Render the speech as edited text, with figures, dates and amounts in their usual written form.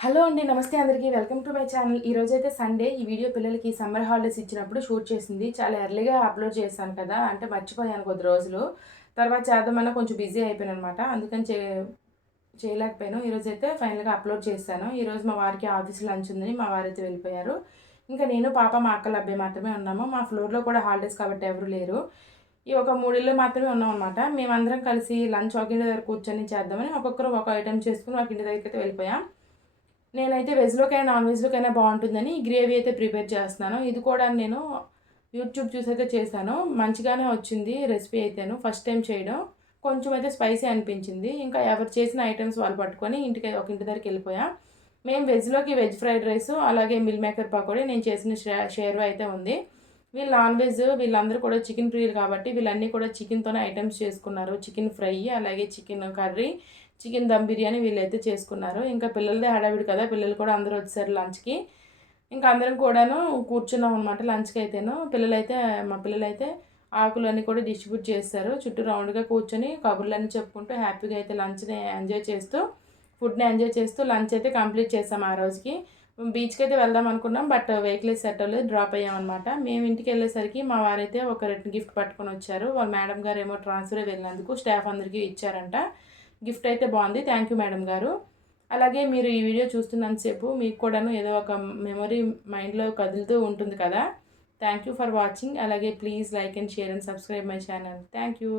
Hello అండి. నమస్తే అందరికీ. Welcome to my channel. ఈరోజైతే సండే. ఈ వీడియో పిల్లలకి సమ్మర్ హాలిడేస్ ఇచ్చినప్పుడు షూట్ చేసింది. చాలా ఎర్లీగా అప్లోడ్ చేశాను కదా! అంటే మర్చిపోయాను కొద్ది రోజులు. తర్వాత చేద్దామన్నా కొంచెం బిజీ అయిపోయాననమాట. అందుకని చేయలేకపోయాను. ఈరోజైతే ఫైనల్‌గా అప్లోడ్ చేశాను. ఈరోజు మా వారికి ఆఫీస్ లంచ్ ఉందని మా వారైతే వెళ్ళిపోయారు. ఇంకా నేను, పాప, మా అక్కల అబ్బాయి మాత్రమే ఉన్నాము. మా ఫ్లోర్‌లో కూడా హాలిడేస్ కాబట్టి ఎవరు లేరు. ఈ ఒక 3 ఇళ్ళు మాత్రమే ఉన్నామనమాట. మేమందరం కలిసి లంచ్ ఒక ఇంటి దగ్గర కూర్చొని చేద్దామని ఒక్కొక్కరు ఒక ఐటెమ్ చేసుకొని ఒక ఇంటి దగ్గరికైతే వెళ్ళిపోయాం. నేనైతే వెజ్‌లోకైనా, నాన్ వెజ్‌లోకైనా బావుంటుందని ఈ గ్రేవీ అయితే ప్రిపేర్ చేస్తున్నాను. ఇది కూడా నేను యూట్యూబ్ చూసైతే చేశాను. మంచిగానే వచ్చింది రెసిపీ అయితేను. ఫస్ట్ టైమ్ చేయడం. కొంచెం అయితే స్పైసీ అనిపించింది. ఇంకా ఎవరు చేసిన ఐటెమ్స్ వాళ్ళు పట్టుకొని ఒక ఇంటి దగ్గరికెళ్ళిపోయాం. మేము వెజ్‌లోకి వెజ్ ఫ్రైడ్ రైసు, అలాగే మిల్ మేకర్ పకోడీ, నేను చేసిన షేర్వా అయితే ఉంది. వీళ్ళు నాన్ వెజ్, వీళ్ళందరూ కూడా చికెన్ ప్రియులు కాబట్టి వీళ్ళన్నీ కూడా చికెన్‌తోనే ఐటెమ్స్ చేసుకున్నారు. చికెన్ ఫ్రై, అలాగే chicken curry, chicken dum biryani వీళ్ళైతే చేసుకున్నారు. ఇంకా పిల్లలదే హడావిడి కదా! పిల్లలు కూడా అందరూ వచ్చేసారు లంచ్‌కి. ఇంకా అందరం కూడాను కూర్చున్నాం అనమాట లంచ్‌కైతేను. మా పిల్లలైతే ఆకులన్నీ కూడా డిస్ట్రిబ్యూట్ చేశారు. చుట్టూ రౌండ్‌గా కూర్చొని కబుర్లన్నీ చెప్పుకుంటూ హ్యాపీగా అయితే ఫుడ్‌ని ఎంజాయ్ చేస్తూ లంచ్ అయితే కంప్లీట్ చేసాం ఆ రోజుకి. బీచ్‌కైతే వెళ్దాం అనుకున్నాం. బట్ వెహికల్ సెట్ అవ్వలేదు. డ్రాప్ అయ్యామనమాట. మేము ఇంటికెళ్ళేసరికి మా వారైతే ఒక రిటర్న్ గిఫ్ట్ పట్టుకొనొచ్చారు. వాళ్ళ మేడం గారేమో ట్రాన్స్‌ఫర్ అయ్యి వెళ్ళినందుకు స్టాఫ్ అందరికీ ఇచ్చారంట. గిఫ్ట్ అయితే బావుంది. థ్యాంక్ యూ మేడం గారు. అలాగే మీరు ఈ వీడియో చూస్తున్నంత సేపు మీకు కూడాను ఏదో ఒక మెమరీ మైండ్‌లో కదులుతూ ఉంటుంది కదా! Thank you for watching. అలాగే please like and share and subscribe my channel. Thank you.